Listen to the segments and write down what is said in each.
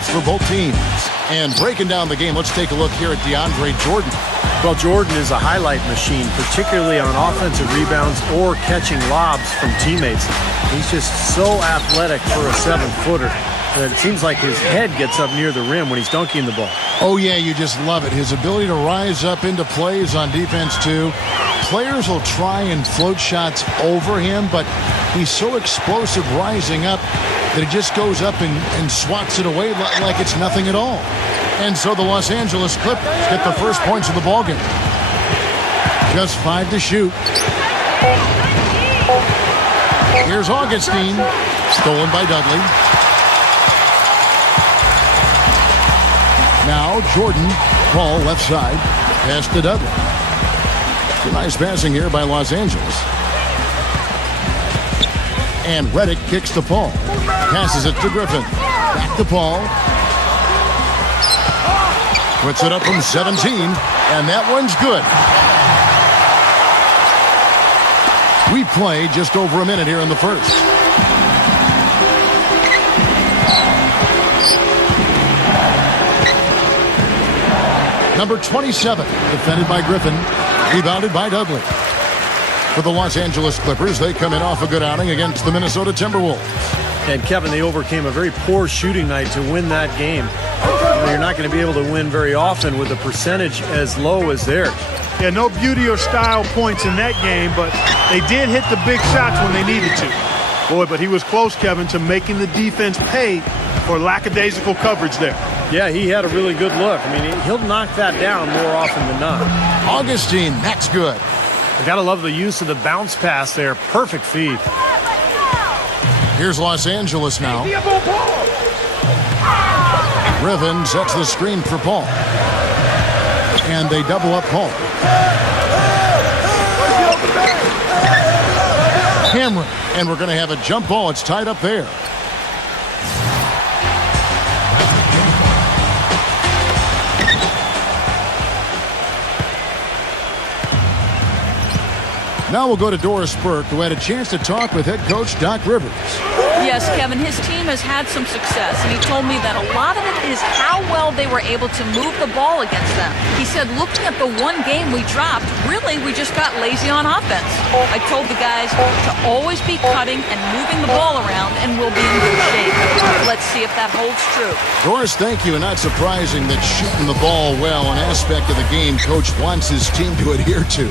for both teams. And breaking down the game, let's take a look here at DeAndre Jordan. Well, Jordan is a highlight machine, particularly on offensive rebounds or catching lobs from teammates. He's just so athletic for a 7-footer that it seems like his head gets up near the rim when he's dunking the ball. Oh, yeah, you just love it. His ability to rise up into plays on defense, too. Players will try and float shots over him, but he's so explosive rising up that he just goes up and swats it away like it's nothing at all. And so the Los Angeles Clippers get the first points of the ballgame. Just 5 to shoot. Here's Augustine, stolen by Dudley. Now Jordan, Paul left side, pass to Dudley. Nice passing here by Los Angeles. And Redick kicks to Paul. Passes it to Griffin. Back to Paul. Puts it up from 17, and that one's good. We play just over a minute here in the first. Number 27, defended by Griffin, rebounded by Dudley. For the Los Angeles Clippers, they come in off a good outing against the Minnesota Timberwolves. And Kevin, they overcame a very poor shooting night to win that game. You're not going to be able to win very often with a percentage as low as theirs. Yeah, no beauty or style points in that game, but they did hit the big shots when they needed to. Boy, but he was close, Kevin, to making the defense pay for lackadaisical coverage there. Yeah, he had a really good look. I mean, he'll knock that down more often than not. Augustine, that's good. I gotta love the use of the bounce pass there. Perfect feed. Here's Los Angeles now. Griffin sets the screen for Paul. And they double up Paul. Cameron. And we're going to have a jump ball. It's tied up there. Now we'll go to Doris Burke, who had a chance to talk with head coach Doc Rivers. Yes, Kevin, his team has had some success, and he told me that a lot of it is how well they were able to move the ball against them. He said, looking at the one game we dropped, really we just got lazy on offense. I told the guys to always be cutting and moving the ball around, and we'll be in good shape. Let's see if that holds true. Doris, thank you, and not surprising that shooting the ball well, an aspect of the game Coach wants his team to adhere to.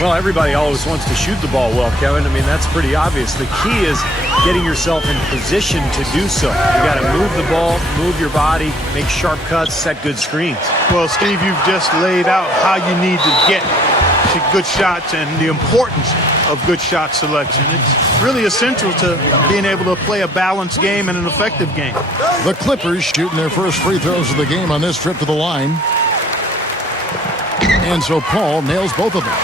Well, everybody always wants to shoot the ball well, Kevin. I mean, that's pretty obvious. The key is getting yourself in position to do so. You got to move the ball, move your body, make sharp cuts, set good screens. Well, Steve, you've just laid out how you need to get to good shots and the importance of good shot selection. It's really essential to being able to play a balanced game and an effective game. The Clippers shooting their first free throws of the game on this trip to the line. And so Paul nails both of them.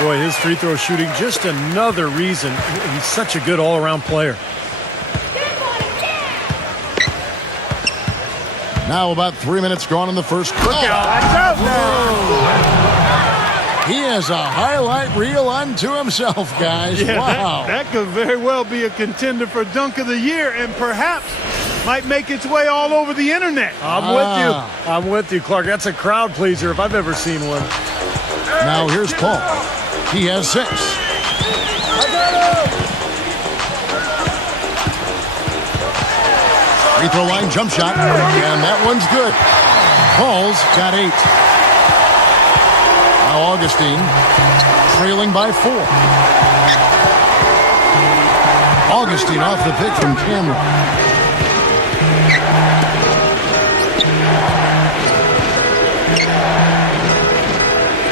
Boy, his free throw shooting, just another reason he's such a good all-around player. Now about 3 minutes gone in the first. Look out. He has a highlight reel unto himself, guys. Yeah, wow. That could very well be a contender for Dunk of the Year and perhaps might make its way all over the internet. I'm with you, Clark. That's a crowd pleaser if I've ever seen one. Now here's Paul. He has 6. Free throw line jump shot, and that one's good. Paul's got 8. Now Augustine trailing by 4. Augustine off the pick from Cameron.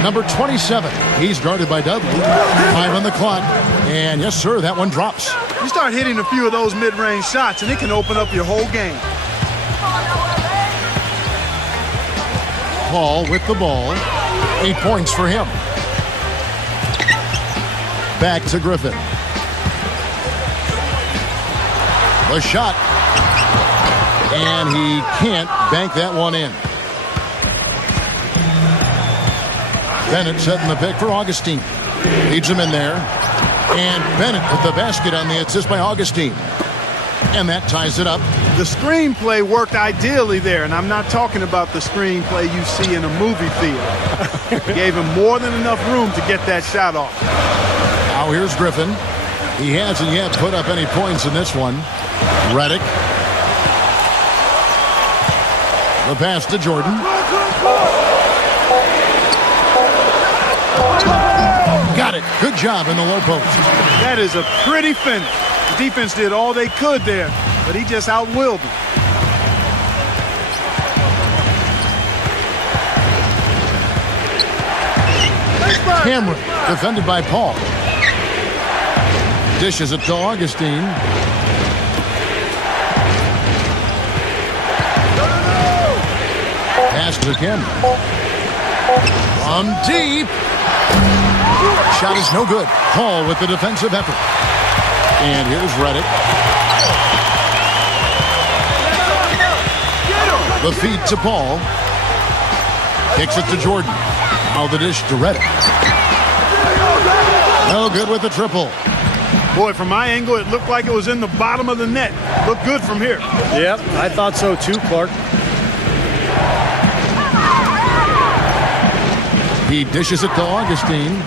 Number 27, he's guarded by Dudley. 5 on the clock, and yes, sir, that one drops. You start hitting a few of those mid-range shots, and it can open up your whole game. Paul with the ball. 8 points for him. Back to Griffin. The shot. And he can't bank that one in. Bennett setting the pick for Augustine. Leads him in there. And Bennett with the basket on the assist by Augustine. And that ties it up. The screenplay worked ideally there, and I'm not talking about the screenplay you see in a movie theater. Gave him more than enough room to get that shot off. Now here's Griffin. He hasn't yet put up any points in this one. Reddick. The pass to Jordan. Got it. Good job in the low post. That is a pretty finish. The defense did all they could there, but he just outwilled them. Cameron, defended by Paul. Dishes it to Augustine. Pass to Cameron. From deep. Shot is no good. Paul with the defensive effort. And here's Reddick. The feed to Paul. Kicks it to Jordan. Now the dish to Reddick. No good with the triple. Boy, from my angle, it looked like it was in the bottom of the net. Looked good from here. Yep, I thought so too, Clark. He dishes it to Augustine.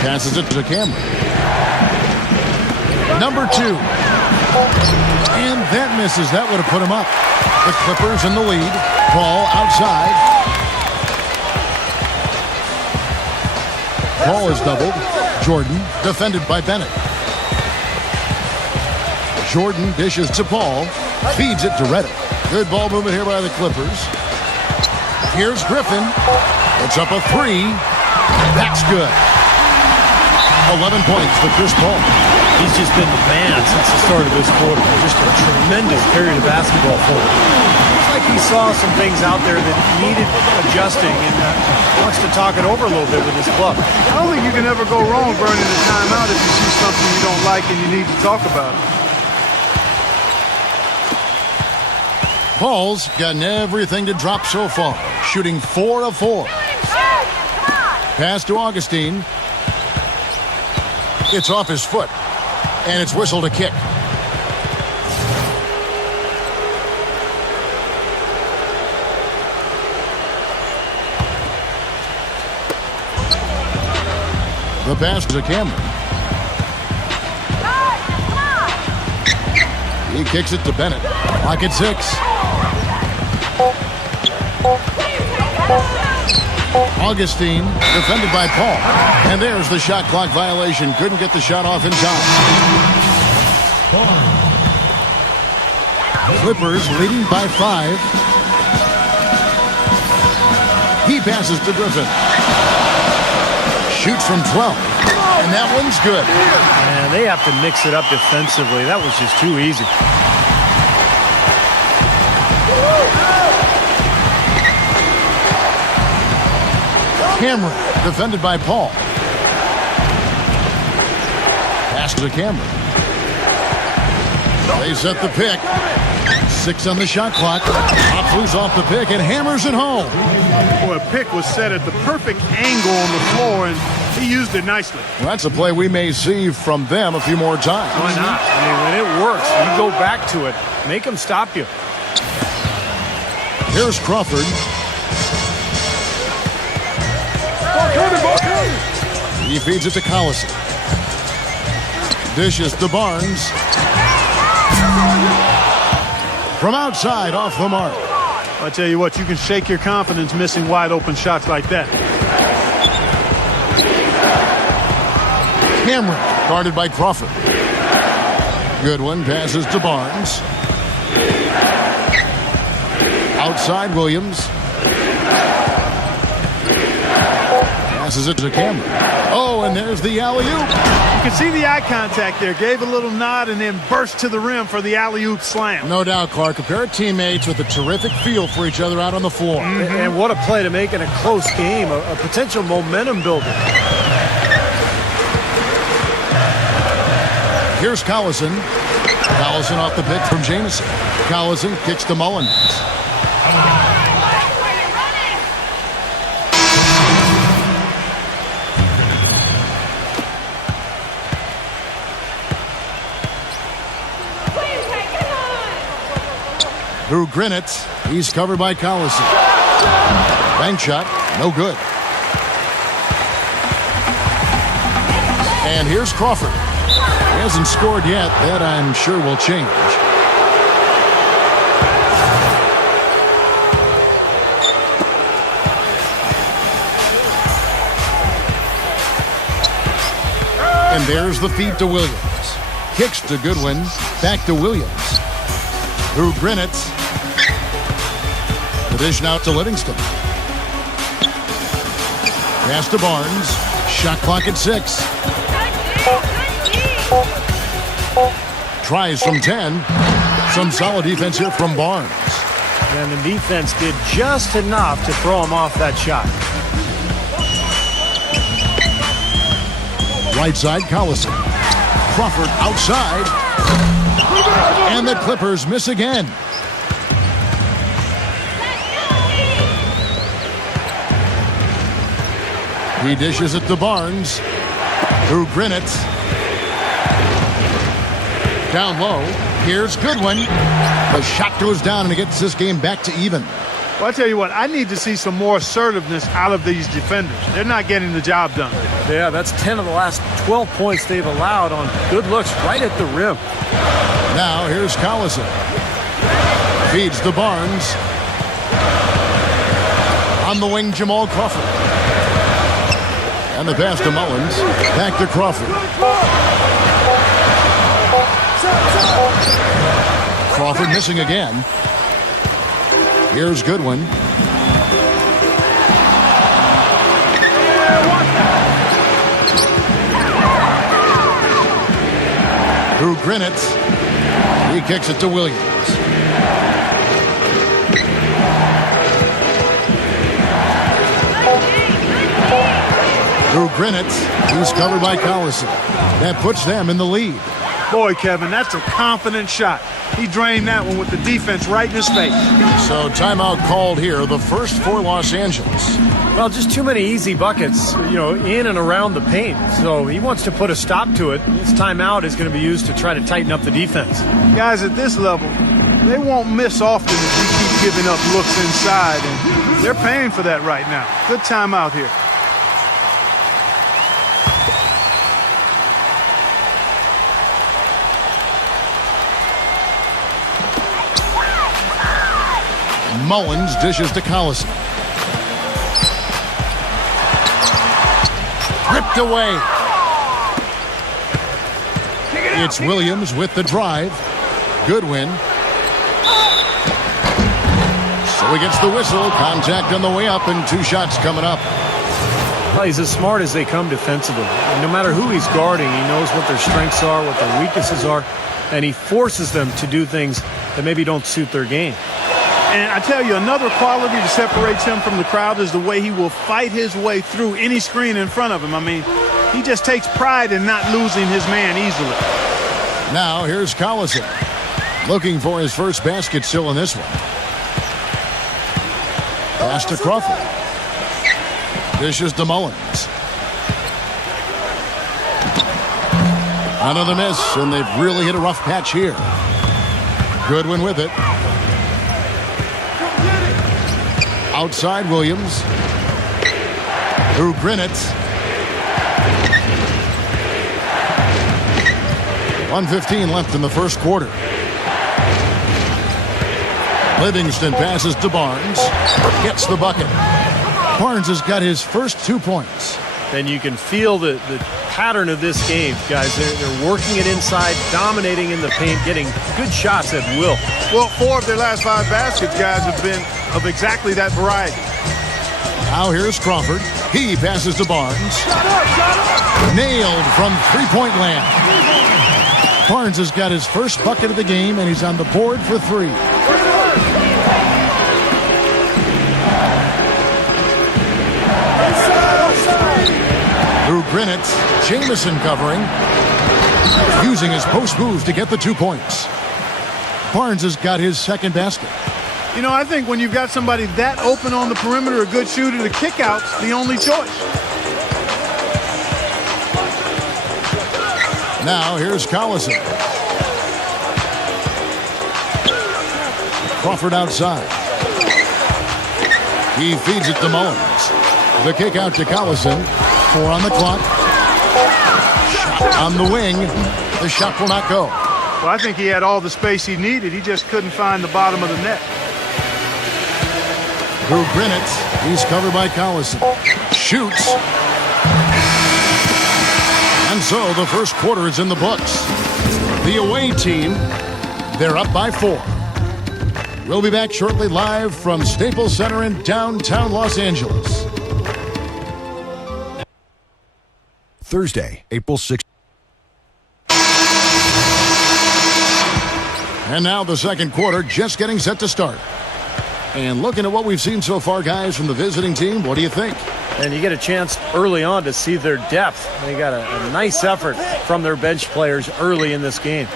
Passes it to Cameron. Number 2. And that misses. That would have put him up. The Clippers in the lead. Paul outside. Paul is doubled. Jordan defended by Bennett. Jordan dishes to Paul. Feeds it to Reddick. Good ball movement here by the Clippers. Here's Griffin. It's up a 3. That's good. 11 points for Chris Paul. He's just been the man since the start of this quarter. Just a tremendous period of basketball for him. Looks like he saw some things out there that needed adjusting and wants to talk it over a little bit with his club. I don't think you can ever go wrong burning a timeout if you see something you don't like and you need to talk about it. Paul's gotten everything to drop so far, shooting 4 of 4. Pass to Augustine. It's off his foot, and it's whistled a kick. The pass to Cameron. He kicks it to Bennett. Lock at 6. Augustine defended by Paul. And there's the shot clock violation. Couldn't get the shot off in time. Clippers leading by 5. He passes to Griffin. Shoots from 12. And that one's good. And they have to mix it up defensively. That was just too easy. Cameron, defended by Paul. Pass to Cameron. They set the pick. 6 on the shot clock. Pops loose off the pick and hammers it home. Boy, a pick was set at the perfect angle on the floor, and he used it nicely. Well, that's a play we may see from them a few more times. Why not? I mean, when it works, you go back to it. Make them stop you. Here's Crawford. He feeds it to Collison. Dishes to Barnes. From outside, off the mark. I tell you what, you can shake your confidence missing wide open shots like that. Cameron, guarded by Crawford. Good one, passes to Barnes. Outside, Williams. Passes it to Cameron. Oh, and there's the alley-oop. You can see the eye contact there. Gave a little nod and then burst to the rim for the alley-oop slam. No doubt, Clark. A pair of teammates with a terrific feel for each other out on the floor. And what a play to make in a close game. A potential momentum builder. Here's Collison. Collison off the pick from Jamison. Collison kicks to Mullins. Through Grinett. He's covered by Collison. Bank shot. No good. And here's Crawford. He hasn't scored yet. That, I'm sure, will change. And there's the feed to Williams. Kicks to Goodwin. Back to Williams. Through Grinett. The dish out to Livingston. Pass to Barnes. Shot clock at 6. Tries from 10. Some solid defense here from Barnes. And the defense did just enough to throw him off that shot. Right side, Collison. Crawford outside. And the Clippers miss again. He dishes it to Barnes. Through Grinett. Down low. Here's Goodwin. The shot goes down and it gets this game back to even. Well, I tell you what, I need to see some more assertiveness out of these defenders. They're not getting the job done. Yeah, that's 10 of the last 12 points they've allowed on good looks right at the rim. Now here's Collison. Feeds to Barnes. On the wing, Jamal Crawford. And the pass to Mullins. Back to Crawford. Crawford missing again. Here's Goodwin. Through Grinett. He kicks it to Williams. Through Grinett. He's covered by Collison. That puts them in the lead. Boy, Kevin, that's a confident shot. He drained that one with the defense right in his face. So timeout called here, the first for Los Angeles. Well, just too many easy buckets, in and around the paint. So he wants to put a stop to it. This timeout is going to be used to try to tighten up the defense. Guys, at this level, they won't miss often if you keep giving up looks inside. And they're paying for that right now. Good timeout here. Mullins dishes to Collison. Ripped away. It's Williams with the drive. Goodwin. So he gets the whistle. Contact on the way up and 2 shots coming up. Well, he's as smart as they come defensively. No matter who he's guarding, he knows what their strengths are, what their weaknesses are, and he forces them to do things that maybe don't suit their game. And I tell you, another quality that separates him from the crowd is the way he will fight his way through any screen in front of him. I mean, he just takes pride in not losing his man easily. Now here's Collison. Looking for his first basket still in this one. Pass to Crawford. Dishes to Mullins. Another miss, and they've really hit a rough patch here. Goodwin with it. Outside Williams. Through Grinett. 1:15 left in the first quarter. Livingston passes to Barnes. Gets the bucket. Barnes has got his first 2 points. And you can feel the pattern of this game, guys. They're working it inside, dominating in the paint, getting good shots at will. Well, 4 of their last 5 baskets, guys, have been of exactly that variety. Now here's Crawford. He passes to Barnes. Nailed from three-point land. Barnes has got his first bucket of the game, and he's on the board for 3. Through Grinett. Jamison covering. Using his post move to get the 2 points. Barnes has got his second basket. You know, I think when you've got somebody that open on the perimeter, a good shooter, the kickout's the only choice. Now here's Collison. Crawford outside. He feeds it to Mullins. The kick out to Collison. 4 on the clock. Shot on the wing. The shot will not go. Well, I think he had all the space he needed. He just couldn't find the bottom of the net. Through Grinitz. He's covered by Collison. Shoots. And so the first quarter is in the books. The away team, they're up by 4. We'll be back shortly live from Staples Center in downtown Los Angeles. Thursday, April 6th. And now the second quarter just getting set to start. And looking at what we've seen so far, guys, from the visiting team, what do you think? And you get a chance early on to see their depth. They got a nice effort from their bench players early in this game.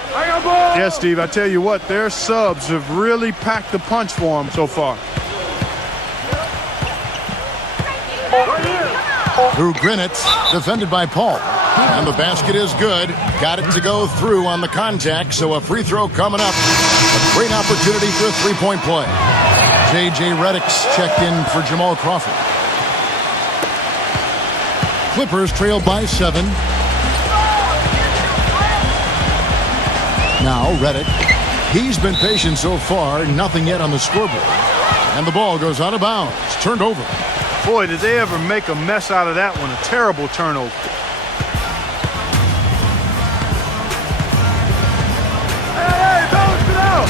Yes, Steve, I tell you what, their subs have really packed the punch for them so far. Through Grinitz, defended by Paul. And the basket is good. Got it to go through on the contact, so a free throw coming up. A great opportunity for a three-point play. J.J. Redick's checked in for Jamal Crawford. Clippers trail by 7. Now Redick. He's been patient so far. Nothing yet on the scoreboard. And the ball goes out of bounds. Turned over. Boy, did they ever make a mess out of that one. A terrible turnover. Hey, balance it out!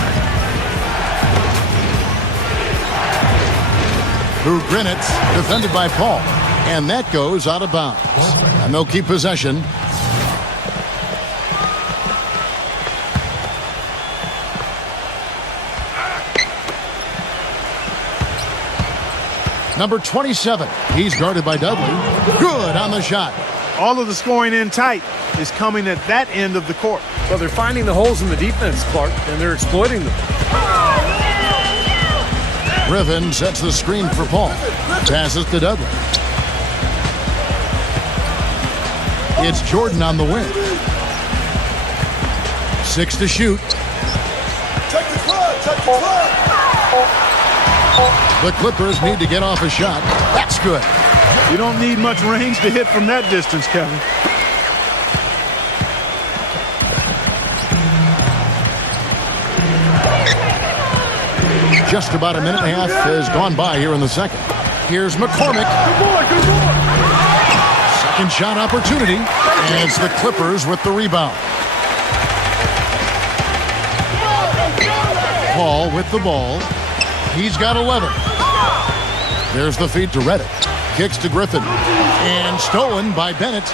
Through Grinitz, defended by Paul. And that goes out of bounds. And they'll keep possession. Number 27. He's guarded by Dudley. Good on the shot. All of the scoring in tight is coming at that end of the court. Well, they're finding the holes in the defense, Clark, and they're exploiting them. Griffin sets the screen for Paul. Passes to Dudley. It's Jordan on the wing. 6 to shoot. Check the clock. The Clippers need to get off a shot. That's good. You don't need much range to hit from that distance, Kevin. Just about a minute and a half has gone by here in the second. Here's McCormick. Good boy. Second shot opportunity. And it's the Clippers with the rebound. Paul with the ball. He's got 11. There's the feed to Redick. Kicks to Griffin. And stolen by Bennett.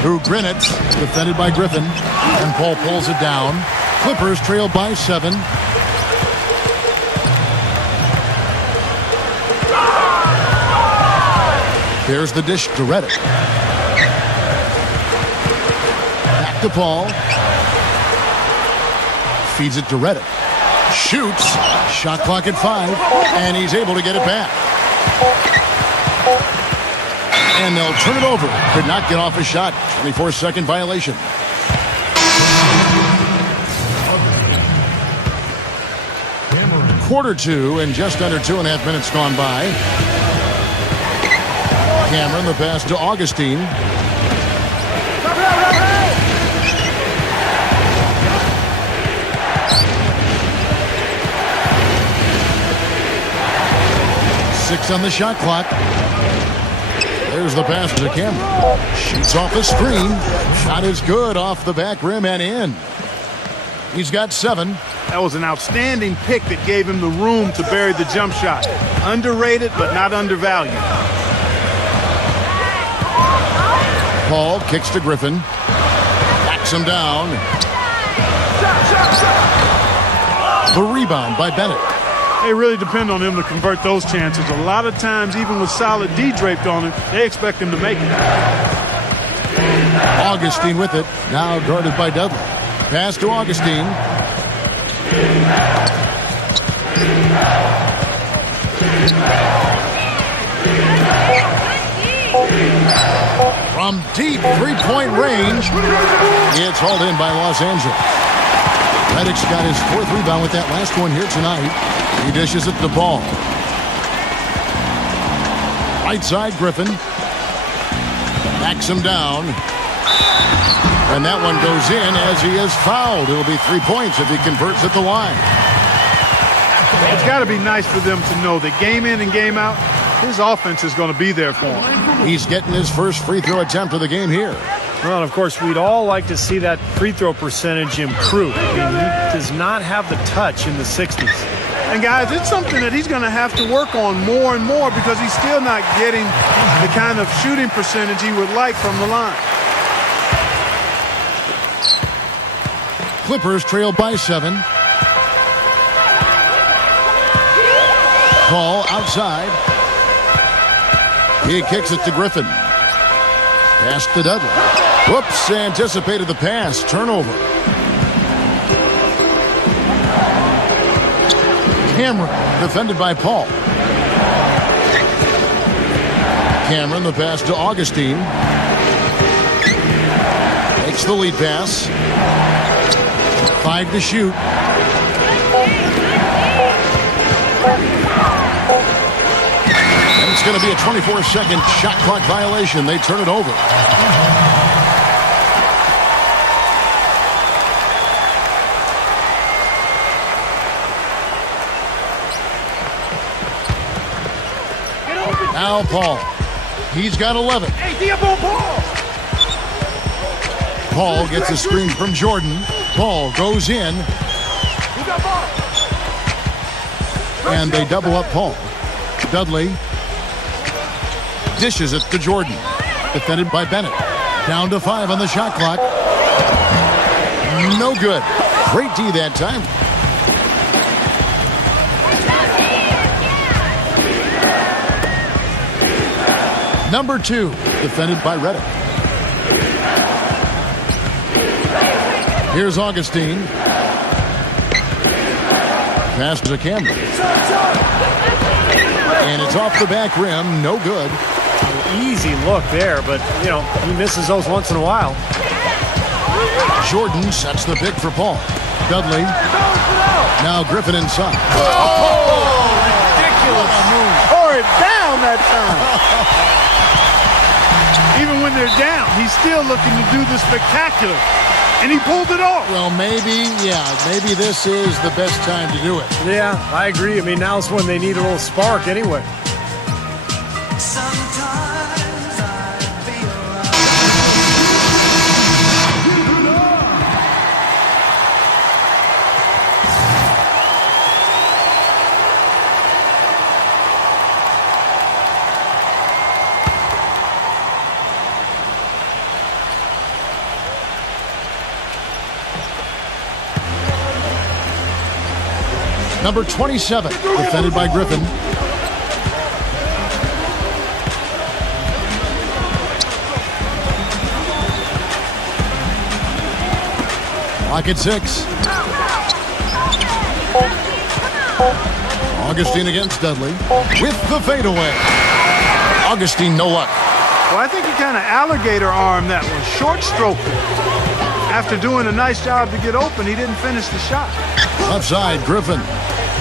Through Grinitz, defended by Griffin. And Paul pulls it down. Clippers trail by 7. There's the dish to Redick. Back to Paul. Feeds it to Redick. Shoots. Shot clock at 5. And he's able to get it back. And they'll turn it over. Could not get off a shot. 24-second violation. Quarter 2 and just under 2.5 minutes gone by. Cameron, the pass to Augustine. Six on the shot clock. There's the pass to Cameron. Shoots off the screen. Shot is good off the back rim and in. He's got 7. That was an outstanding pick that gave him the room to bury the jump shot. Underrated, but not undervalued. Paul kicks to Griffin. Backs him down. The rebound by Bennett. They really depend on him to convert those chances. A lot of times, even with solid D draped on him, they expect him to make it. Augustine with it. Now guarded by Dudley. Pass to Augustine. From deep three-point range, it's hauled in by Los Angeles. Reddick's got his 4th rebound with that last one here tonight. He dishes it to Ball. Right side, Griffin. Backs him down. And that one goes in as he is fouled. It'll be 3 points if he converts at the line. It's got to be nice for them to know that game in and game out, his offense is going to be there for him. He's getting his first free throw attempt of the game here. Well, and of course, we'd all like to see that free throw percentage improve. I mean, he does not have the touch in the 60s. And guys, it's something that he's going to have to work on more and more because he's still not getting the kind of shooting percentage he would like from the line. Clippers trail by 7. Ball outside. He kicks it to Griffin. Pass to Dudley. Whoops, anticipated the pass. Turnover. Cameron, defended by Paul. Cameron, the pass to Augustine. Makes the lead pass. 5 to shoot. And it's going to be a 24-second shot clock violation. They turn it over. Now Paul. He's got 11. Paul gets a screen from Jordan. Paul goes in. And they double up Paul. Dudley dishes it to Jordan. Defended by Bennett. Down to 5 on the shot clock. No good. Great D that time. Number 2, defended by Reddick. Here's Augustine. Pass to Cameron. And it's off the back rim. No good. Easy look there, but, you know, he misses those once in a while. Jordan sets the pick for Paul. Dudley. Now Griffin inside. Oh, ridiculous. Tore it down that time. Even when they're down, he's still looking to do the spectacular. And he pulled it off. Well, maybe this is the best time to do it. Yeah, I agree. I mean, now's when they need a little spark anyway. Number 27, defended by Griffin. Lock at 6. Augustine against Dudley with the fadeaway. Augustine, no luck. Well, I think he kind of alligator armed that one, short stroke. After doing a nice job to get open, he didn't finish the shot. Left side, Griffin.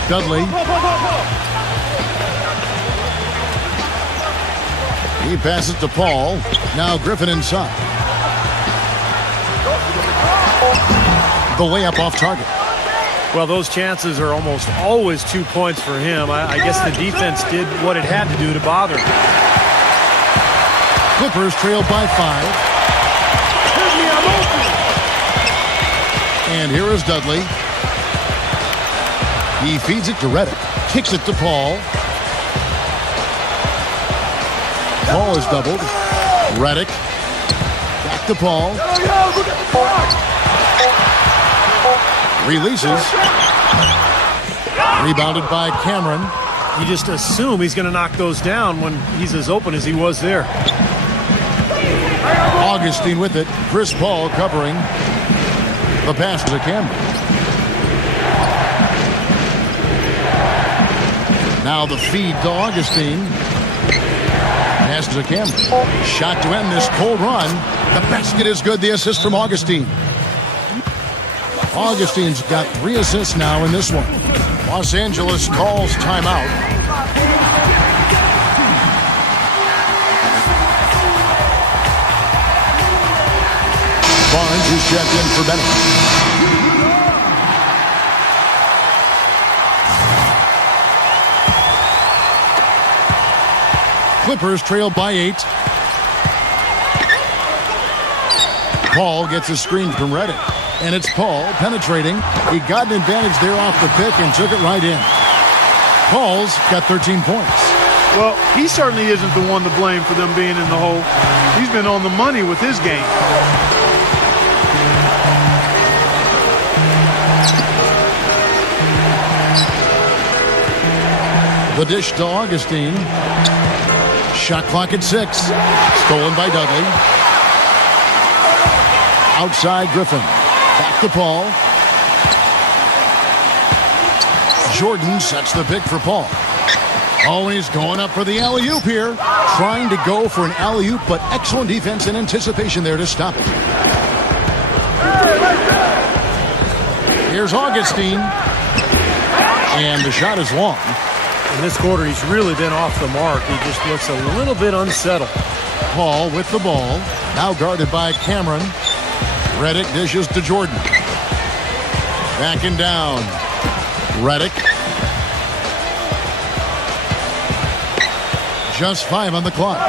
Dudley. He passes to Paul. Now Griffin inside. The layup off target. Well, those chances are almost always 2 points for him. I guess the defense did what it had to do to bother him. Clippers trail by 5. And here is Dudley. He feeds it to Reddick. Kicks it to Paul. Paul is doubled. Reddick. Back to Paul. Releases. Rebounded by Cameron. You just assume he's going to knock those down when he's as open as he was there. Augustine with it. Chris Paul covering. The pass to Cameron. Now the feed to Augustine. Pass to Cameron. Shot to end this cold run. The basket is good. The assist from Augustine. Augustine's got 3 assists now in this one. Los Angeles calls timeout. Barnes is checked in for Bennett. Clippers trail by 8. Paul gets a screen from Reddick. And it's Paul penetrating. He got an advantage there off the pick and took it right in. Paul's got 13 points. Well, he certainly isn't the one to blame for them being in the hole. He's been on the money with his game. The dish to Augustine. Shot clock at 6. Stolen by Dudley. Outside Griffin. Back to Paul. Jordan sets the pick for Paul. Oh, he's going up for the alley-oop here. Trying to go for an alley-oop, but excellent defense and anticipation there to stop it. Here's Augustine. And the shot is long. In this quarter, he's really been off the mark. He just looks a little bit unsettled. Paul with the ball. Now guarded by Cameron. Reddick dishes to Jordan. Backing down. Reddick. Just 5 on the clock.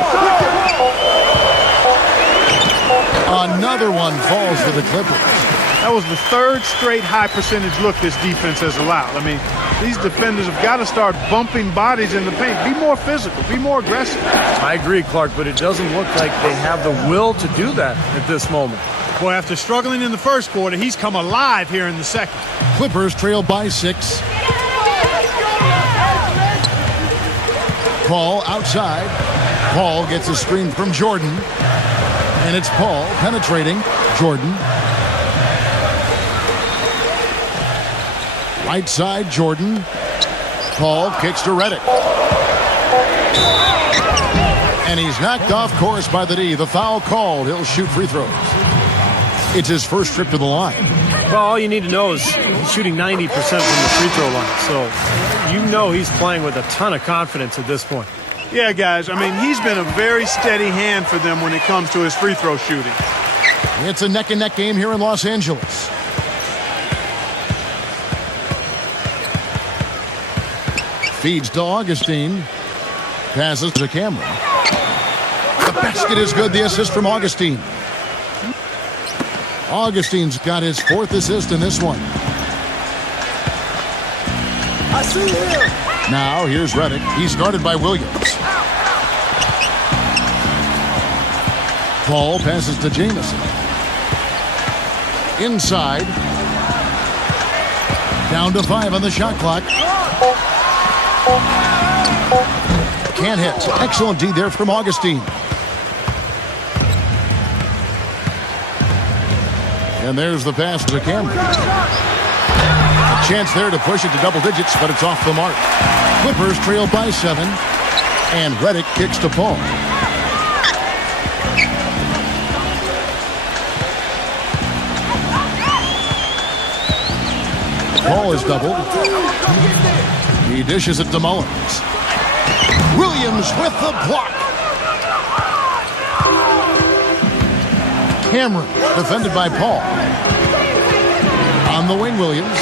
Another one falls for the Clippers. That was the 3rd straight high percentage look this defense has allowed. I mean, these defenders have got to start bumping bodies in the paint. Be more physical. Be more aggressive. I agree, Clark, but it doesn't look like they have the will to do that at this moment. Boy, after struggling in the first quarter, he's come alive here in the second. Clippers trail by 6. Paul outside. Paul gets a screen from Jordan. And it's Paul penetrating. Jordan. Right side, Jordan. Paul kicks to Reddick. And he's knocked off course by the D. The foul called. He'll shoot free throws. It's his first trip to the line. Well, all you need to know is he's shooting 90% from the free throw line. So you know he's playing with a ton of confidence at this point. Yeah, guys. I mean, he's been a very steady hand for them when it comes to his free throw shooting. It's a neck-and-neck game here in Los Angeles. Feeds to Augustine. Passes to Cameron. The basket is good. The assist from Augustine. Augustine's got his 4th assist in this one. I see him. Now here's Reddick. He's guarded by Williams. Paul passes to Jamison. Inside. Down to 5 on the shot clock. Can't hit. Excellent D there from Augustine. And there's the pass to Cameron. A chance there to push it to double digits, but it's off the mark. Clippers trail by 7. And Reddick kicks to Paul. Paul is doubled. He dishes it to Mullins. Williams with the block. Cameron defended by Paul. On the wing, Williams.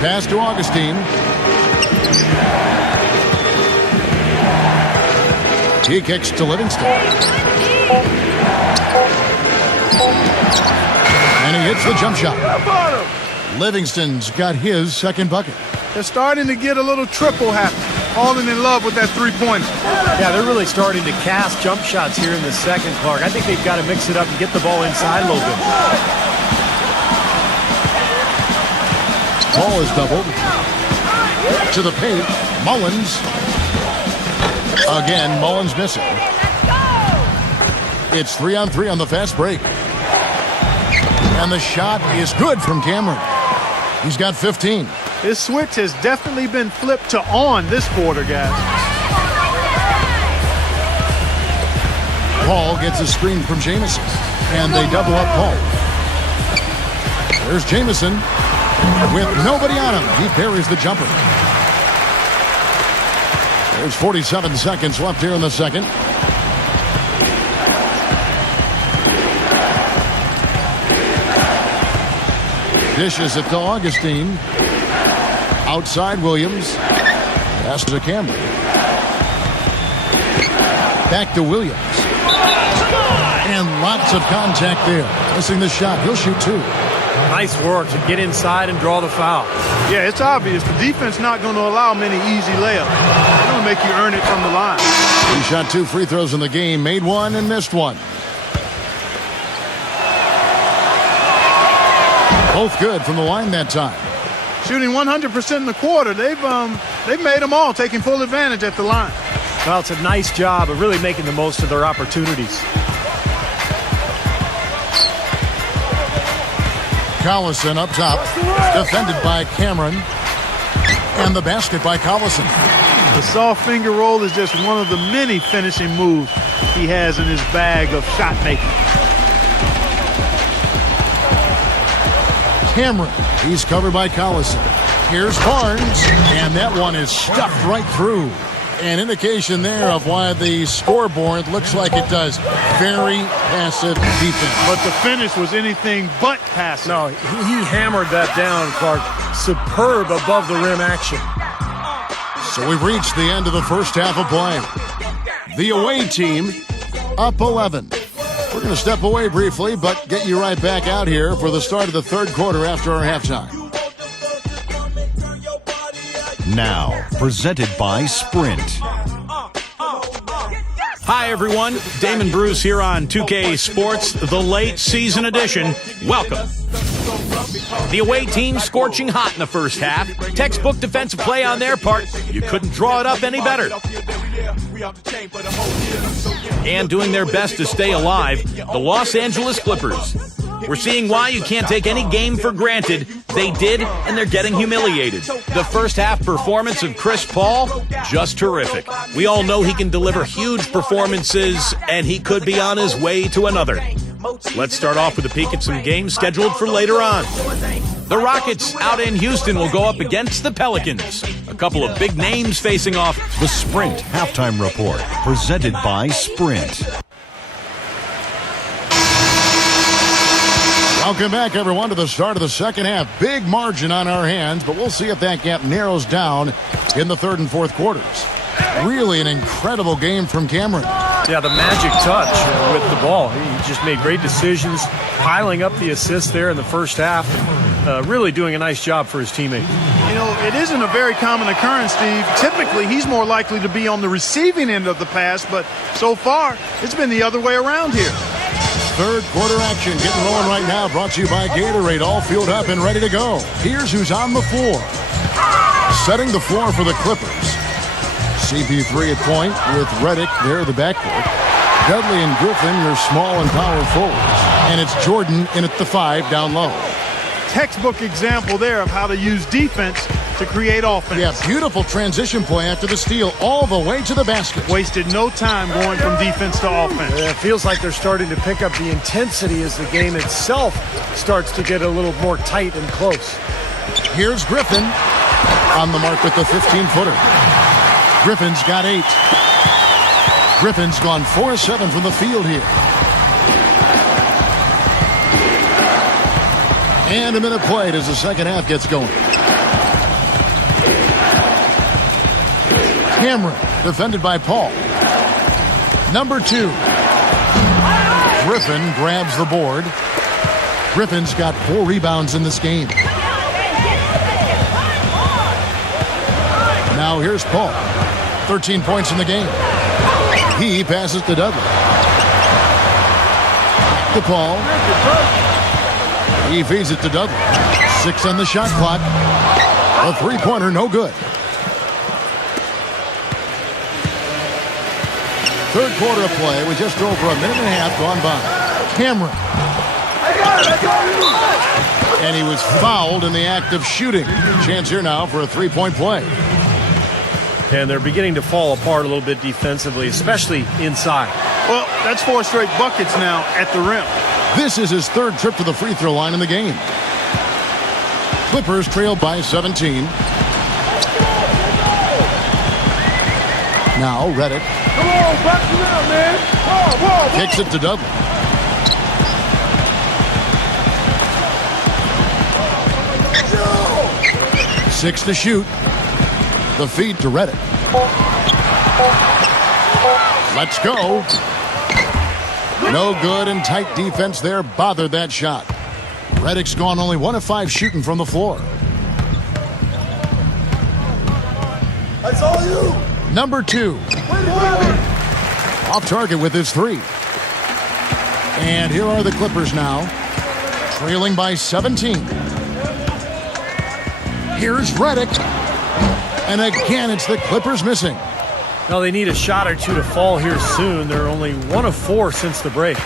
Pass to Augustine. He kicks to Livingston. And he hits the jump shot. Livingston's got his 2nd bucket. They're starting to get a little triple happy. Falling in love with that three-pointer. Yeah, they're really starting to cast jump shots here in the second, Clark. I think they've got to mix it up and get the ball inside a little bit. Ball is doubled. To the paint. Mullins. Again, Mullins missing. It's 3-on-3 on the fast break. And the shot is good from Cameron. He's got 15. This switch has definitely been flipped to on this quarter, guys. Paul gets a screen from Jamison, and they double up Paul. There's Jamison with nobody on him. He parries the jumper. There's 47 seconds left here in the second. Dishes it to Augustine. Outside Williams. Pass to Cameron. Back to Williams. And lots of contact there. Missing the shot. He'll shoot two. Nice work to get inside and draw the foul. Yeah, it's obvious. The defense not going to allow many easy layups. They're going to make you earn it from the line. He shot 2 free throws in the game. Made one and missed one. Both good from the line that time. Shooting 100% in the quarter. They've made them all, taking full advantage at the line. Well, it's a nice job of really making the most of their opportunities. Collison up top, defended by Cameron, and the basket by Collison. The soft finger roll is just one of the many finishing moves he has in his bag of shot making. Cameron, he's covered by Collison. Here's Barnes, and that one is stuffed right through. An indication there of why the scoreboard looks like it does. Very passive defense. But the finish was anything but passive. No, he hammered that down, Clark. Superb above the rim action. So we've reached the end of the first half of play. The away team up 11. We're going to step away briefly, but get you right back out here for the start of the third quarter after our halftime. Now, presented by Sprint. Hi, everyone. Damon Bruce here on 2K Sports, the late season edition. Welcome. The away team scorching hot in the first half. Textbook defensive play on their part. You couldn't draw it up any better. And doing their best to stay alive, the Los Angeles Clippers. We're seeing why you can't take any game for granted. They did, and they're getting humiliated. The first half performance of Chris Paul, just terrific. We all know he can deliver huge performances, and he could be on his way to another. Let's start off with a peek at some games scheduled for later on. The Rockets out in Houston will go up against the Pelicans. A couple of big names facing off. The Sprint Halftime Report, presented by Sprint. Welcome back, everyone, to the start of the second half. Big margin on our hands, but we'll see if that gap narrows down in the third and fourth quarters. Really an incredible game from Cameron. Yeah, the magic touch with the ball. He just made great decisions, piling up the assists there in the first half, and really doing a nice job for his teammates. You know, it isn't a very common occurrence, Steve. Typically, he's more likely to be on the receiving end of the pass, but so far, it's been the other way around here. Third quarter action getting rolling right now, brought to you by Gatorade, all fueled up and ready to go. Here's who's on the floor. Setting the floor for the Clippers. CP3 at point with Redick there at the backcourt. Dudley and Griffin, your small and power forwards. And it's Jordan in at the 5 down low. Textbook example there of how to use defense to create offense. Yeah, beautiful transition play after the steal all the way to the basket. Wasted no time going from defense to offense. It feels like they're starting to pick up the intensity as the game itself starts to get a little more tight and close. Here's Griffin on the mark with the 15-footer. Griffin's got 8. Griffin's gone 4-7 from the field here. And a minute played as the second half gets going. Cameron, defended by Paul. Number 2. Griffin grabs the board. Griffin's got 4 rebounds in this game. Now here's Paul. 13 points in the game. He passes to Dudley. To Paul. He feeds it to Dudley. 6 on the shot clock. A three-pointer, no good. Third quarter of play with just over a minute and a half gone by. Cameron. And he was fouled in the act of shooting. Chance here now for a three-point play. And they're beginning to fall apart a little bit defensively, especially inside. Well, that's 4 straight buckets now at the rim. This is his third trip to the free throw line in the game. Clippers trail by 17. Now Redick. Come on, back it out, man. Whoa. Kicks it to Dudley. Yo. 6 to shoot. The feed to Redick. Let's go. No good, and tight defense there bothered that shot. Redick's gone only 1 of 5 shooting from the floor. That's all you. Number 2. Off target with his 3. And here are the Clippers now, trailing by 17. Here's Redick. And again, it's the Clippers missing. Now they need a shot or two to fall here soon. They're only 1 of 4 since the break.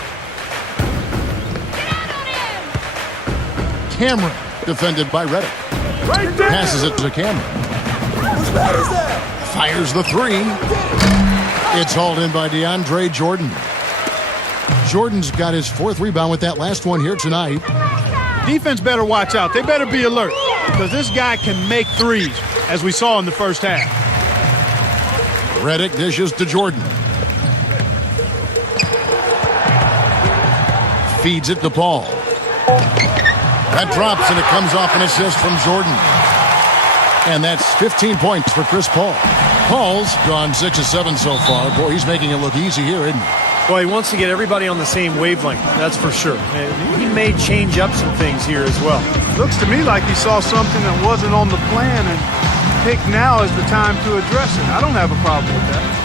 Cameron, defended by Redick. Right there. Passes it to Cameron. Whose bad is that? Fires the 3. It's hauled in by DeAndre Jordan. Jordan's got his 4th rebound with that last one here tonight. Defense better watch out. They better be alert because this guy can make threes, as we saw in the first half. Redick dishes to Jordan. Feeds it to Paul. That drops, and it comes off an assist from Jordan. And that's 15 points for Chris Paul. Paul's gone 6 of 7 so far. Boy, he's making it look easy here, isn't he? Well, he wants to get everybody on the same wavelength, that's for sure. And he may change up some things here as well. Looks to me like he saw something that wasn't on the plan and picked now as the time to address it. I don't have a problem with that.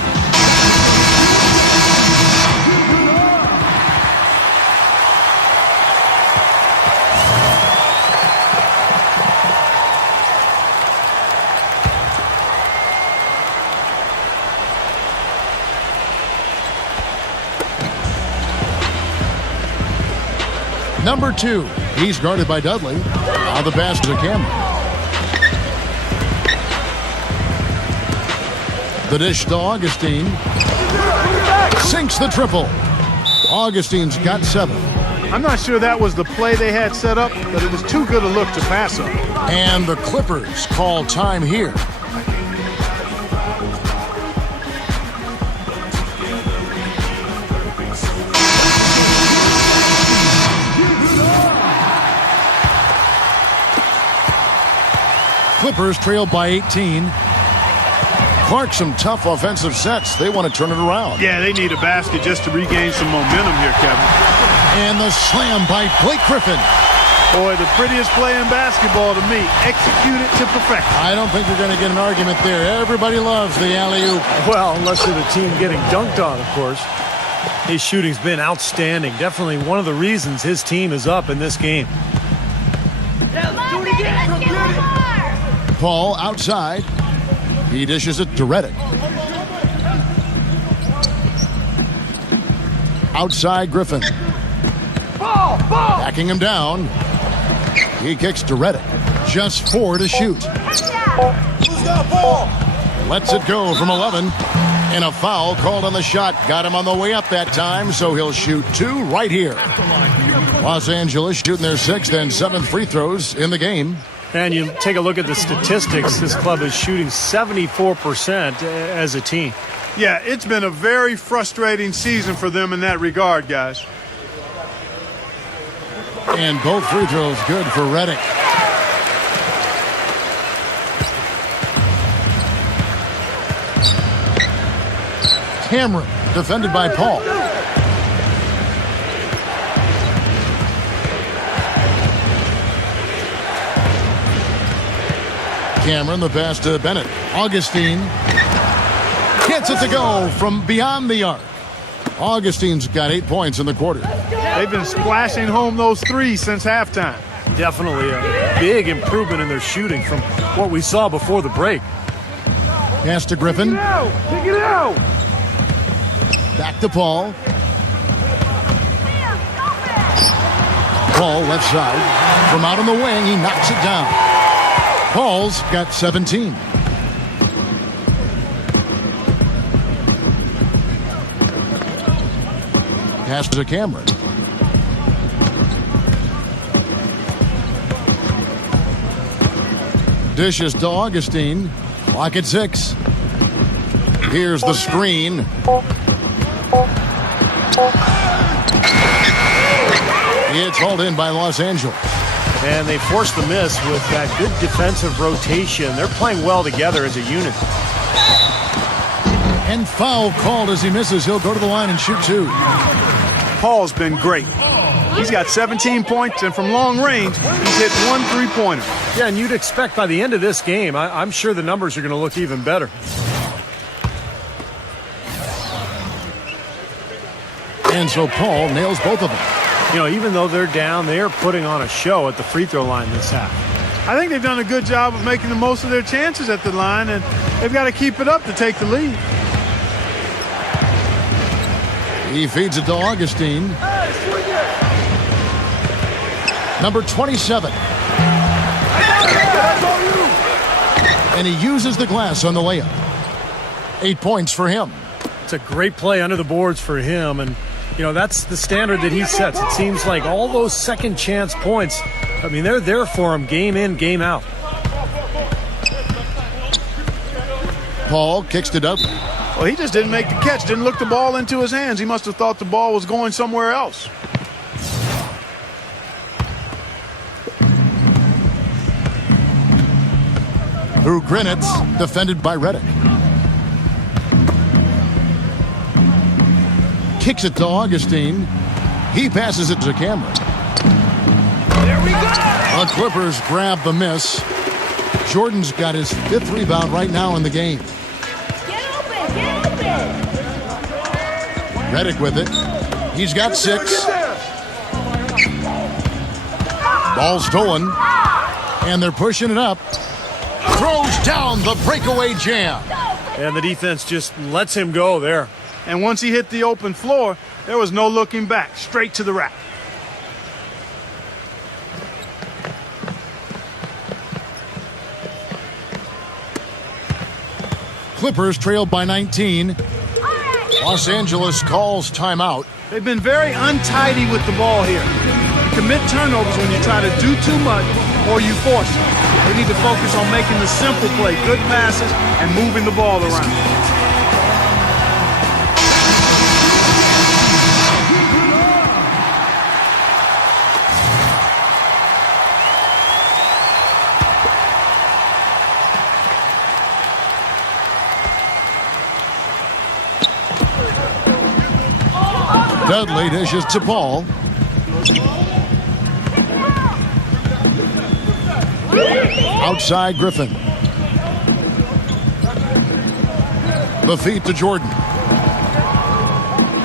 Number 2. He's guarded by Dudley. Now the pass to Cameron. The dish to Augustine. Sinks the triple. Augustine's got 7. I'm not sure that was the play they had set up, but it was too good a look to pass up. And the Clippers call time here. Clippers trail by 18. Clark, some tough offensive sets. They want to turn it around. Yeah, they need a basket just to regain some momentum here, Kevin. And the slam by Blake Griffin. Boy, the prettiest play in basketball to me. Execute it to perfection. I don't think you're going to get an argument there. Everybody loves the alley-oop. Well, unless you're the team getting dunked on, of course. His shooting's been outstanding. Definitely one of the reasons his team is up in this game. Paul outside. He dishes it to Redick. Outside Griffin. Backing him down. He kicks to Redick. Just 4 to shoot. Who's got ball? Lets it go from 11. And a foul called on the shot. Got him on the way up that time, so he'll shoot 2 right here. Los Angeles shooting their 6th and 7th free throws in the game. And you take a look at the statistics. This club is shooting 74% as a team. Yeah, it's been a very frustrating season for them in that regard, guys. And both free throws good for Redick. Cameron, defended by Paul. Cameron, the pass to Bennett. Augustine gets it to go from beyond the arc. Augustine's got 8 points in the quarter. They've been splashing home those threes since halftime. Definitely a big improvement in their shooting from what we saw before the break. Pass to Griffin. Take it out. Back to Paul. Paul left side. From out on the wing, he knocks it down. Paul's got 17. Pass to Cameron. Dishes to Augustine. Clock at 6. Here's the screen. It's hauled in by Los Angeles. And they forced the miss with that good defensive rotation. They're playing well together as a unit. And foul called as he misses. He'll go to the line and shoot 2. Paul's been great. He's got 17 points, and from long range, he's hit 1 3-pointer. Yeah, and you'd expect by the end of this game, I'm sure the numbers are going to look even better. And so Paul nails both of them. You know, even though they're down, they are putting on a show at the free throw line this half. I think they've done a good job of making the most of their chances at the line, and they've got to keep it up to take the lead. He feeds it to Augustine. Number 27. And he uses the glass on the layup. 8 points for him. It's a great play under the boards for him, and you know, that's the standard that he sets. It seems like all those second chance points, I mean, they're there for him game in, game out. Paul kicks to Dudley. Well, he just didn't make the catch, didn't look the ball into his hands. He must have thought the ball was going somewhere else. Through Grinitz, defended by Reddick. Kicks it to Augustine. He passes it to Cameron. There we go! The Clippers grab the miss. Jordan's got his 5th rebound right now in the game. Get open! Get open! Reddick with it. He's got 6. Ball stolen. And they're pushing it up. Throws down the breakaway jam. And the defense just lets him go there. And once he hit the open floor, there was no looking back, straight to the rack. Clippers trailed by 19. Los Angeles calls timeout. They've been very untidy with the ball here. You commit turnovers when you try to do too much or you force it. They need to focus on making the simple play, good passes, and moving the ball around. Dudley dishes to Paul. Outside Griffin. The feed to Jordan.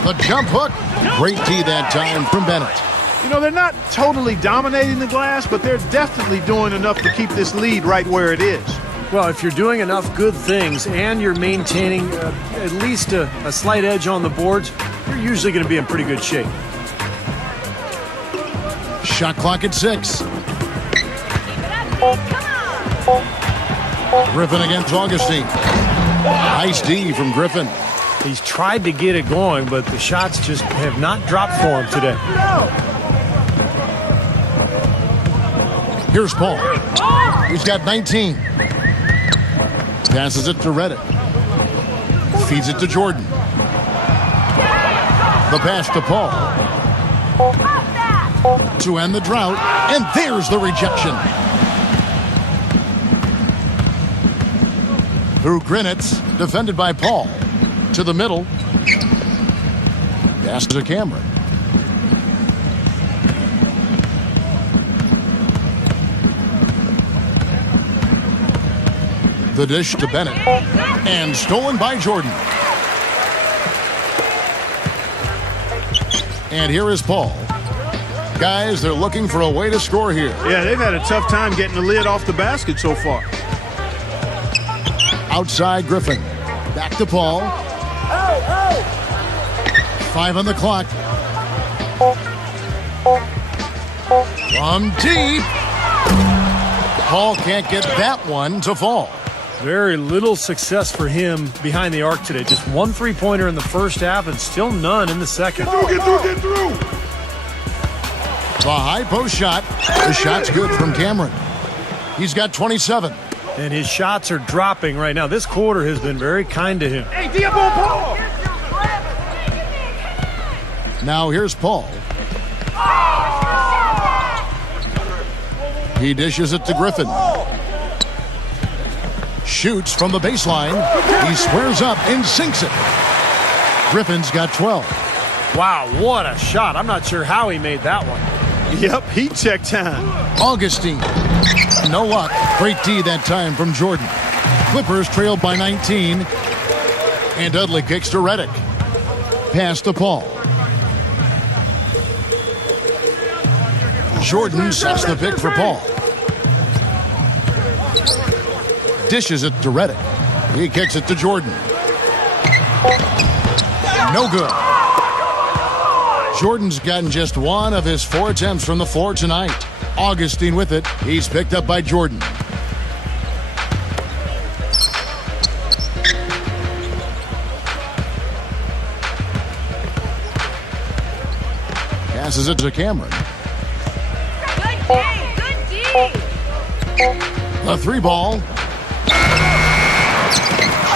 The jump hook. Great D that time from Bennett. You know, they're not totally dominating the glass, but they're definitely doing enough to keep this lead right where it is. Well, if you're doing enough good things and you're maintaining at least a slight edge on the boards, you're usually going to be in pretty good shape. Shot clock at 6. Griffin against Augustine. Nice D from Griffin. He's tried to get it going, but the shots just have not dropped for him today. Here's Paul. He's got 19. Passes it to Reddick. Feeds it to Jordan. The pass to Paul. To end the drought. And there's the rejection. Through Grinitz, defended by Paul. To the middle. Pass to Cameron. The dish to Bennett. And stolen by Jordan. And here is Paul. Guys, they're looking for a way to score here. Yeah, they've had a tough time getting the lid off the basket so far. Outside Griffin. Back to Paul. 5 on the clock. From deep. Paul can't get that one to fall. Very little success for him behind the arc today. Just one three-pointer in the first half and still none in the second. Get through. The high post shot. The shot's good from Cameron. He's got 27. And his shots are dropping right now. This quarter has been very kind to him. Hey, Diabo, Paul. Now here's Paul. He dishes it to Griffin. Shoots from the baseline. He squares up and sinks it. Griffin's got 12. Wow, what a shot. I'm not sure how he made that one. Yep, heat check time. Augustine. No luck. Great D that time from Jordan. Clippers trailed by 19. And Dudley kicks to Reddick. Pass to Paul. Jordan sets the pick for Paul. Dishes it to Reddick. He kicks it to Jordan. No good. Jordan's gotten just one of his 4 attempts from the floor tonight. Augustine with it. He's picked up by Jordan. Passes it to Cameron. Good D. A 3-ball.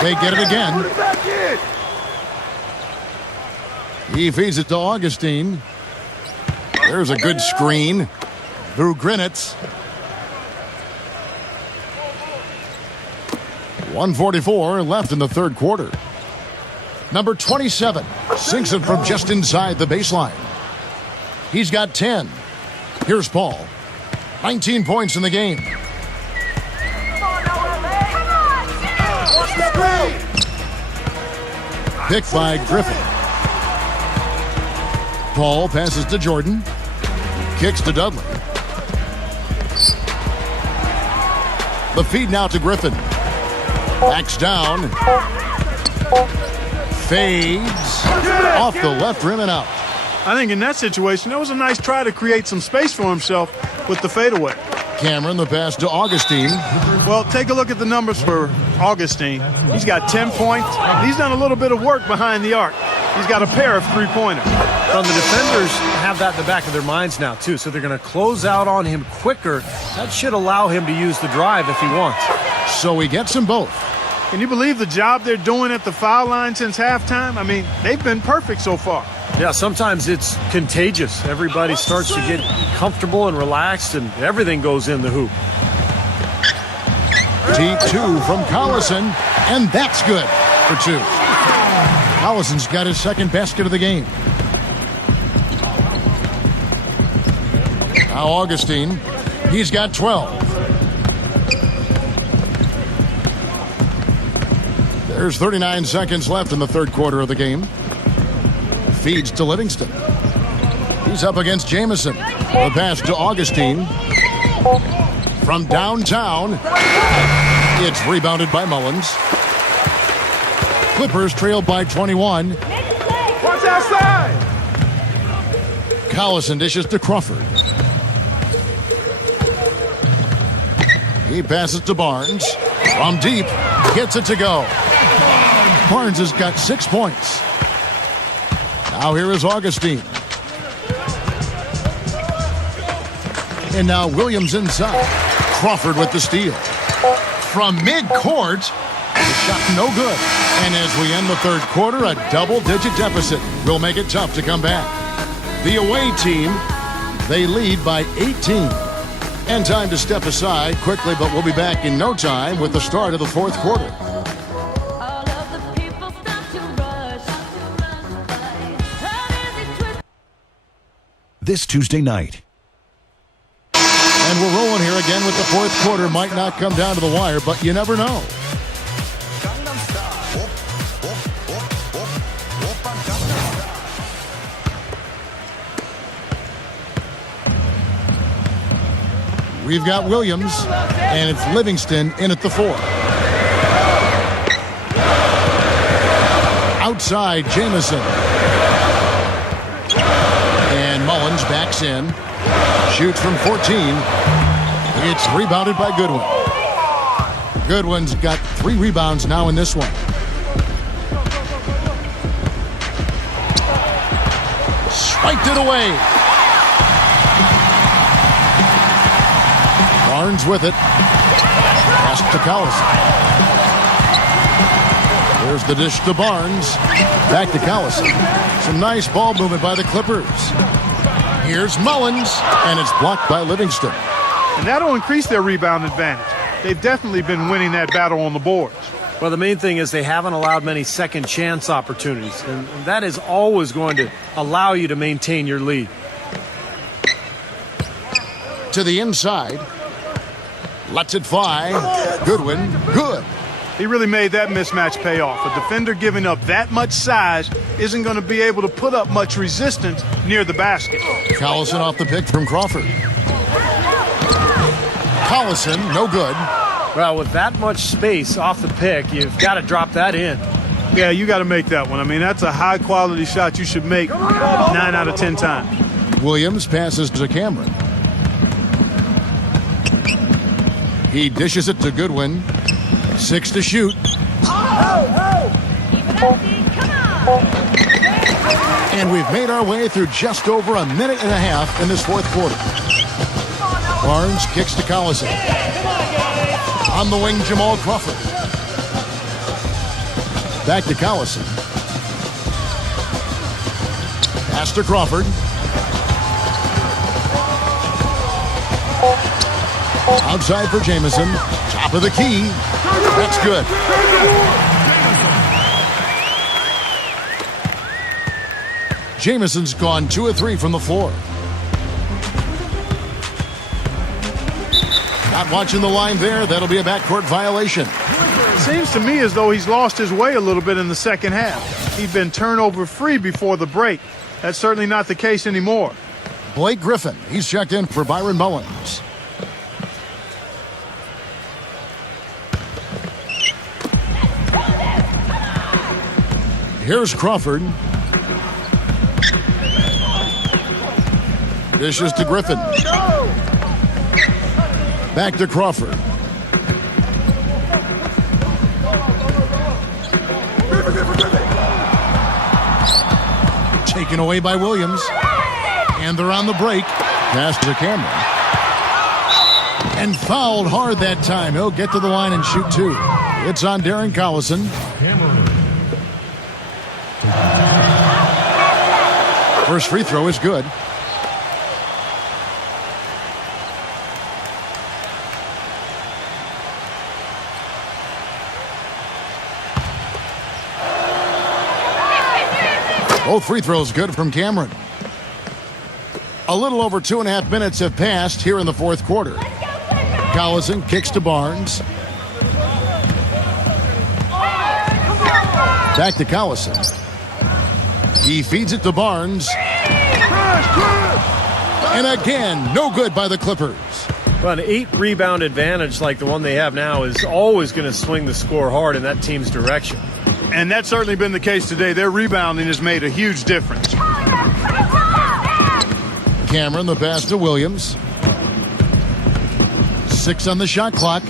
They get it again. He feeds it to Augustine. There's a good screen through Grinitz. 1:44 left in the third quarter. Number 27 sinks it from just inside the baseline. He's got 10. Here's Paul. 19 points in the game. Picked by Griffin. Paul passes to Jordan. Kicks to Dudley. The feed now to Griffin. Backs down. Fades. Off the left rim and out. I think in that situation, that was a nice try to create some space for himself with the fadeaway. Cameron, the pass to Augustine. Well, take a look at the numbers for Augustine. He's got 10 points. He's done a little bit of work behind the arc. He's got a pair of three-pointers. Well, the defenders have that in the back of their minds now, too, so they're going to close out on him quicker. That should allow him to use the drive if he wants. So he gets them both. Can you believe the job they're doing at the foul line since halftime? I mean, they've been perfect so far. Yeah, sometimes it's contagious. Everybody starts to get comfortable and relaxed, and everything goes in the hoop. Deep 2 from Collison, and that's good for 2. Collison's got his second basket of the game. Now Augustine, he's got 12. There's 39 seconds left in the third quarter of the game. Feeds to Livingston. He's up against Jamison. The pass to Augustine. From downtown. It's rebounded by Mullins. Clippers trailed by 21. Watch outside. Collison dishes to Crawford. He passes to Barnes. From deep. Gets it to go. Barnes has got 6 points. Now here is Augustine. And now Williams inside. Crawford with the steal. From midcourt, the shot no good. And as we end the third quarter, a double-digit deficit will make it tough to come back. The away team, they lead by 18. And time to step aside quickly, but we'll be back in no time with the start of the fourth quarter. This Tuesday night. And we're rolling here again with the fourth quarter. Might not come down to the wire, but you never know. We've got Williams, and it's Livingston in at the 4. Outside, Jamison. And Mullins backs in. Shoots from 14. It's rebounded by Goodwin. Goodwin's got 3 rebounds now in this one. Swiped it away. Barnes with it. Pass to Collison. There's the dish to Barnes. Back to Collison. Some nice ball movement by the Clippers. Here's Mullins, and it's blocked by Livingston. And that'll increase their rebound advantage. They've definitely been winning that battle on the boards. Well, the main thing is they haven't allowed many second chance opportunities, and that is always going to allow you to maintain your lead. To the inside. Lets it fly. Goodwin, good. He really made that mismatch pay off. A defender giving up that much size isn't going to be able to put up much resistance near the basket. Collison off the pick from Crawford. Collison, no good. Well, with that much space off the pick, you've got to drop that in. Yeah, you got to make that one. I mean, that's a high-quality shot you should make 9 out of 10 times. Williams passes to Cameron. He dishes it to Goodwin. 6 to shoot. And we've made our way through just over a minute and a half in this fourth quarter. Barnes kicks to Collison. On the wing, Jamal Crawford. Back to Collison. Pass to Crawford. Outside for Jamison. Top of the key. That's good. Jamison's gone 2 of 3 from the floor. Not watching the line there. That'll be a backcourt violation. It seems to me as though he's lost his way a little bit in the second half. He'd been turnover free before the break. That's certainly not the case anymore. Blake Griffin. He's checked in for Byron Mullins. Here's Crawford. Dishes to Griffin. Back to Crawford. Taken away by Williams. And they're on the break. Pass to Cameron. And fouled hard that time. He'll get to the line and shoot 2. It's on Darren Collison. First free throw is good. Both free throws good from Cameron. A little over 2.5 minutes have passed here in the fourth quarter. Collison kicks to Barnes. Back to Collison. He feeds it to Barnes. And again, no good by the Clippers. Well, an 8-rebound advantage like the one they have now is always going to swing the score hard in that team's direction. And that's certainly been the case today. Their rebounding has made a huge difference. Cameron, the pass to Williams. 6 on the shot clock.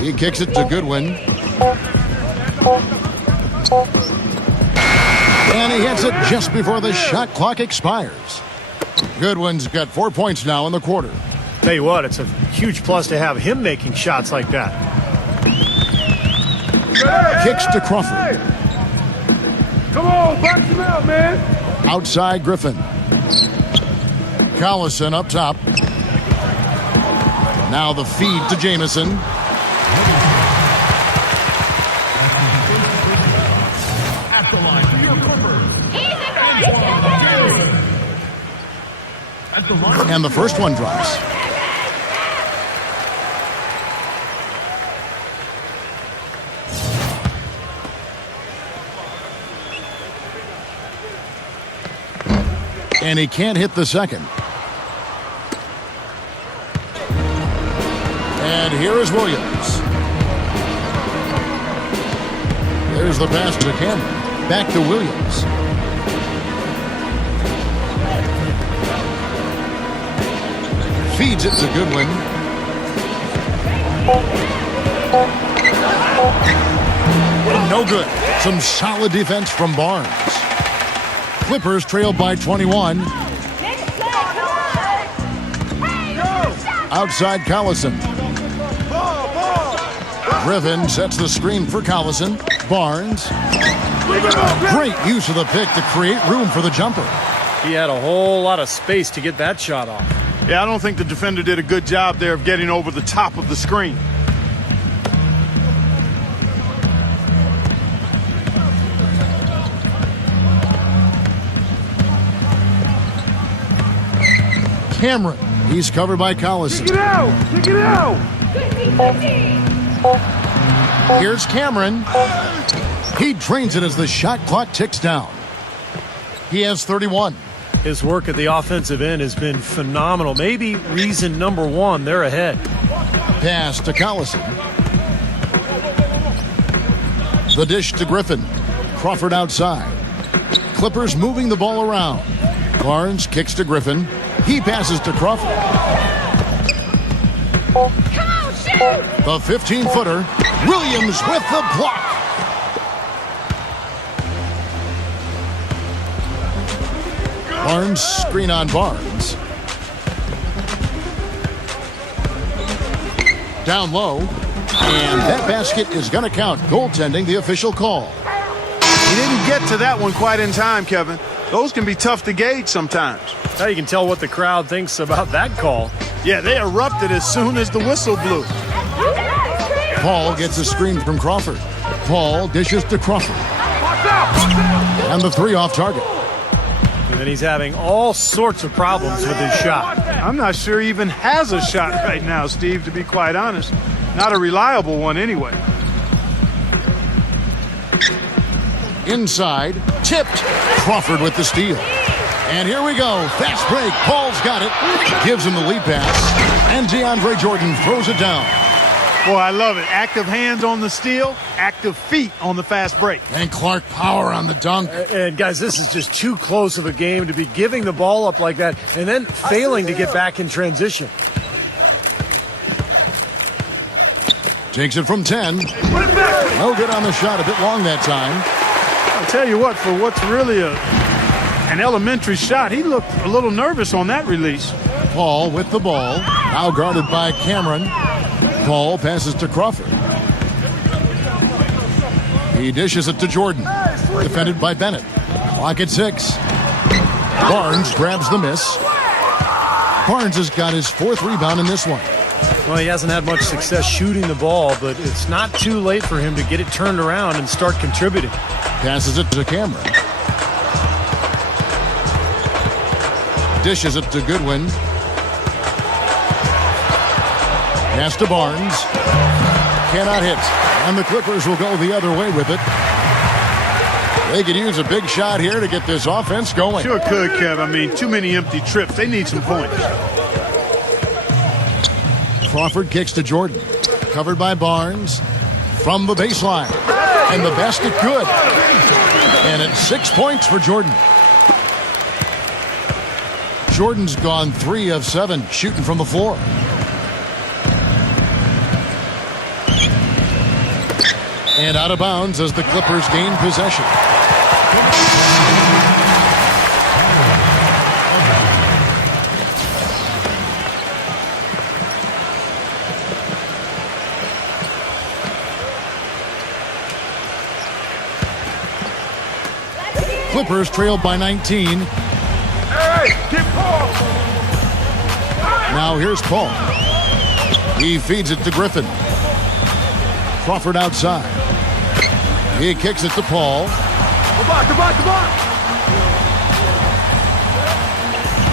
He kicks it to Goodwin. And he hits it just before the shot clock expires. Goodwin's got 4 points now in the quarter. Tell you what, it's a huge plus to have him making shots like that. Kicks to Crawford. Hey. Come on, box him out, man. Outside Griffin. Collison up top. Now the feed to Jamison. And the first one drops. And he can't hit the second. And here is Williams. There's the pass to Cameron. Back to Williams. feeds it to Goodwin. No good. Some solid defense from Barnes. Clippers trail by 21. Outside Collison. Griffin sets the screen for Collison. Barnes. Great use of the pick to create room for the jumper. He had a whole lot of space to get that shot off. Yeah, I don't think the defender did a good job there of getting over the top of the screen. Cameron. He's covered by Collison. Take it out! Take it out! Here's Cameron. He drains it as the shot clock ticks down. He has 31. His work at the offensive end has been phenomenal. Maybe reason number one, they're ahead. Pass to Collison. The dish to Griffin. Crawford outside. Clippers moving the ball around. Barnes kicks to Griffin. He passes to Crawford. Come on, shoot! The 15-footer. Williams with the block. Barnes screen on Barnes. Down low. And that basket is going to count. Goaltending, the official call. He didn't get to that one quite in time, Kevin. Those can be tough to gauge sometimes. Now you can tell what the crowd thinks about that call. Yeah, they erupted as soon as the whistle blew. Paul gets a screen from Crawford. Paul dishes to Crawford. And the three off target. And he's having all sorts of problems with his shot. I'm not sure he even has a shot right now, Steve, to be quite honest. Not a reliable one anyway. Inside, tipped. Crawford with the steal. And here we go. Fast break. Paul's got it. Gives him the lead pass. And DeAndre Jordan throws it down. Boy, I love it. Active hands on the steal, active feet on the fast break. And Clark power on the dunk. And guys, this is just too close of a game to be giving the ball up like that and then failing to get back in transition. Takes it from 10. No good on the shot. A bit long that time. I'll tell you what, for what's really an elementary shot, he looked a little nervous on that release. Paul with the ball. Now guarded by Cameron. Paul passes to Crawford. He dishes it to Jordan. Defended by Bennett. Clock at 6. Barnes grabs the miss. Barnes has got his 4th rebound in this one. Well, he hasn't had much success shooting the ball, but it's not too late for him to get it turned around and start contributing. Passes it to Cameron. Dishes it to Goodwin. Pass to Barnes. Cannot hit. And the Clippers will go the other way with it. They could use a big shot here to get this offense going. Sure could, Kev. I mean, too many empty trips. They need some points. Crawford kicks to Jordan. Covered by Barnes. From the baseline. And the basket good. And it's 6 points for Jordan. Jordan's gone 3 of 7 shooting from the floor. And out of bounds as the Clippers gain possession. Clippers trailed by 19. Hey, get Paul! Now here's Paul. He feeds it to Griffin. Crawford outside. He kicks it to Paul. Come on, come on, come on!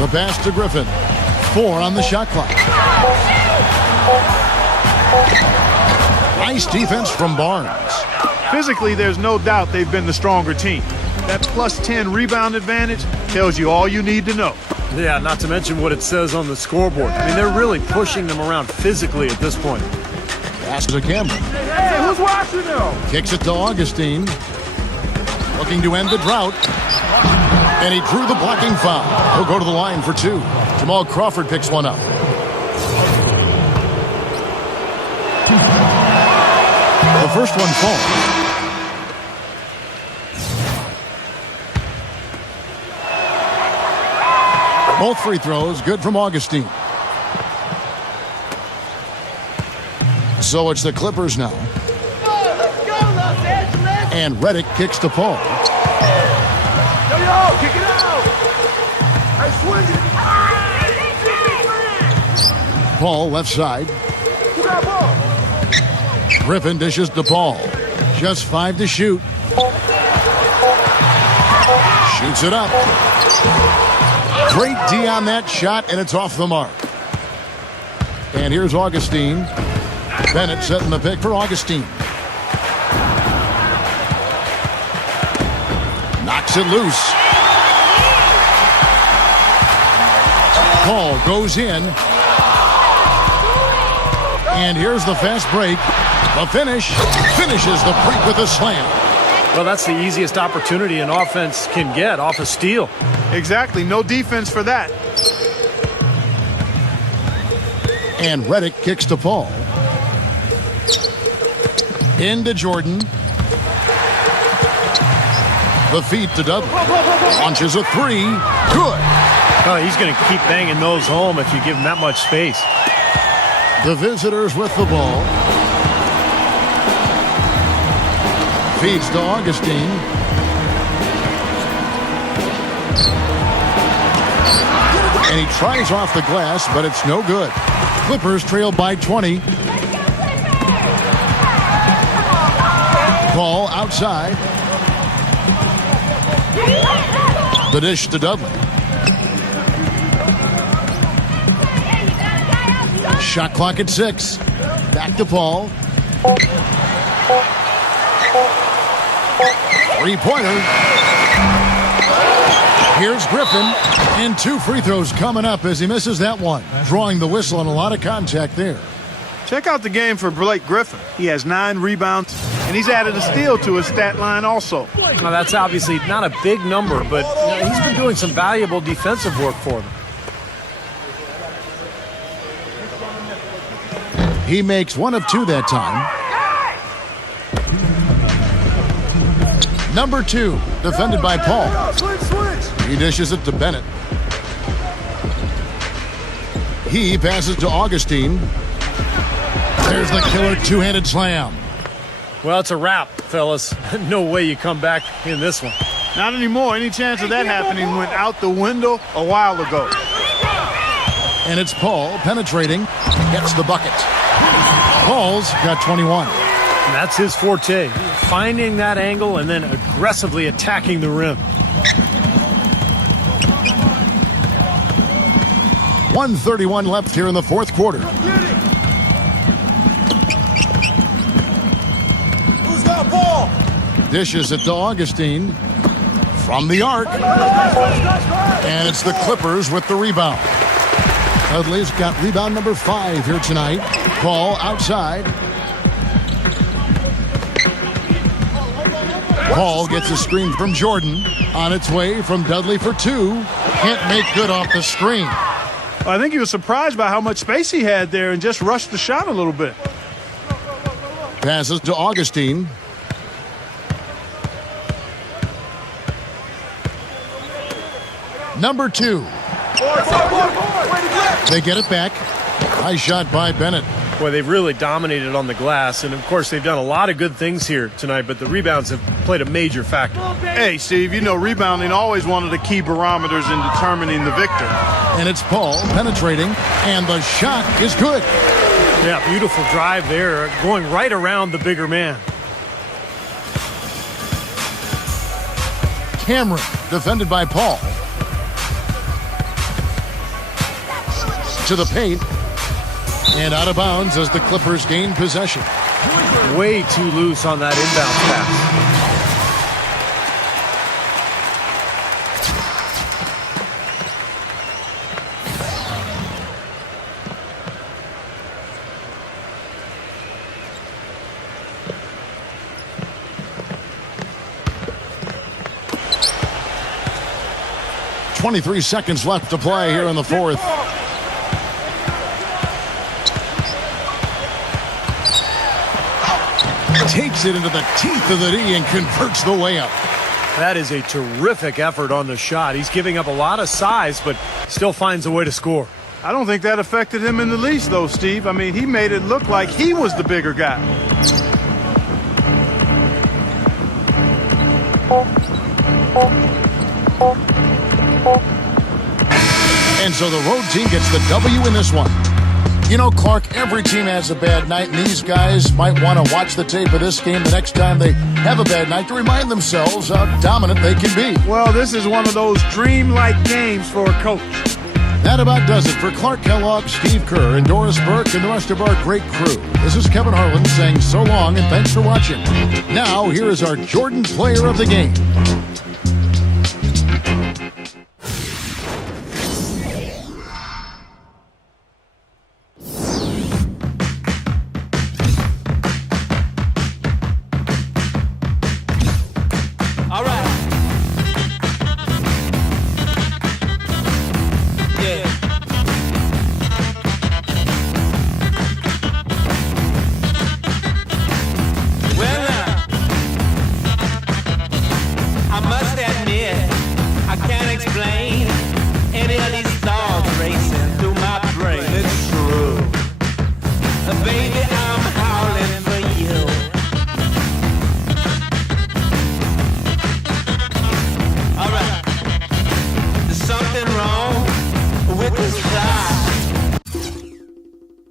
The pass to Griffin. 4 on the shot clock. Nice defense from Barnes. Physically, there's no doubt they've been the stronger team. That plus 10 rebound advantage tells you all you need to know. Yeah, not to mention what it says on the scoreboard. I mean, they're really pushing them around physically at this point. Pass to Cameron. Hey, who's watching now? Kicks it to Augustine. Looking to end the drought. And he drew the blocking foul. He'll go to the line for 2. Jamal Crawford picks one up. The first one falls. Both free throws good from Augustine. So it's the Clippers now. Let's go, Los Angeles! And Reddick kicks to Paul. Yo, kick it out! Hey, swing it! Paul left side. Who got ball? Griffin dishes to Paul. Just 5 to shoot. Shoots it up. Great D on that shot, and it's off the mark. And here's Augustine. Bennett setting the pick for Augustine. Knocks it loose. Paul goes in. And here's the fast break. The finish. Finishes the break with a slam. Well, that's the easiest opportunity an offense can get off a steal. Exactly. No defense for that. And Reddick kicks to Paul. Into Jordan. The feed to Dudley. Launches a 3. Good. Oh, he's going to keep banging those home if you give him that much space. The visitors with the ball. Feeds to Augustine. And he tries off the glass, but it's no good. Clippers trail by 20. Ball outside. The dish to Dudley. Shot clock at 6. Back to Paul. 3-pointer. Here's Griffin. And 2 free throws coming up as he misses that one. Drawing the whistle and a lot of contact there. Check out the game for Blake Griffin. He has 9 rebounds, and he's added a steal to his stat line also. Now, that's obviously not a big number, but he's been doing some valuable defensive work for them. He makes 1 of 2 that time. Number 2, defended by Paul. He dishes it to Bennett. He passes to Augustine. There's the killer 2-handed slam. Well, it's a wrap, fellas. No way you come back in this one. Not anymore. Any chance of that happening went out the window a while ago. And it's Paul penetrating. Gets the bucket. Paul's got 21. And that's his forte. Finding that angle and then aggressively attacking the rim. 1:31 left here in the fourth quarter. Who's got ball? Dishes it to Augustine. From the arc. And it's the Clippers with the rebound. Dudley's got rebound number 5 here tonight. Paul outside. Paul gets a screen from Jordan. On its way from Dudley for 2. Can't make good off the screen. I think he was surprised by how much space he had there and just rushed the shot a little bit. Passes to Augustine. Number 2. They get it back. Nice shot by Bennett. Boy, they've really dominated on the glass, and of course they've done a lot of good things here tonight, but the rebounds have played a major factor. Hey, Steve, you know rebounding always one of the key barometers in determining the victor. And it's Paul penetrating, and the shot is good. Yeah, beautiful drive there, going right around the bigger man. Cameron, defended by Paul. To the paint. And out of bounds as the Clippers gain possession. Way too loose on that inbound pass. .23 seconds left to play here in the fourth. takes it into the teeth of the D and converts the layup. That is a terrific effort on the shot. He's giving up a lot of size, but still finds a way to score. I don't think that affected him in the least, though, Steve. I mean, he made it look like he was the bigger guy. And so the road team gets the W in this one. You know, Clark, every team has a bad night, and these guys might want to watch the tape of this game the next time they have a bad night to remind themselves how dominant they can be. Well, this is one of those dreamlike games for a coach. That about does it for Clark Kellogg, Steve Kerr, and Doris Burke, and the rest of our great crew. This is Kevin Harlan saying so long and thanks for watching. Now, here is our Jordan Player of the Game.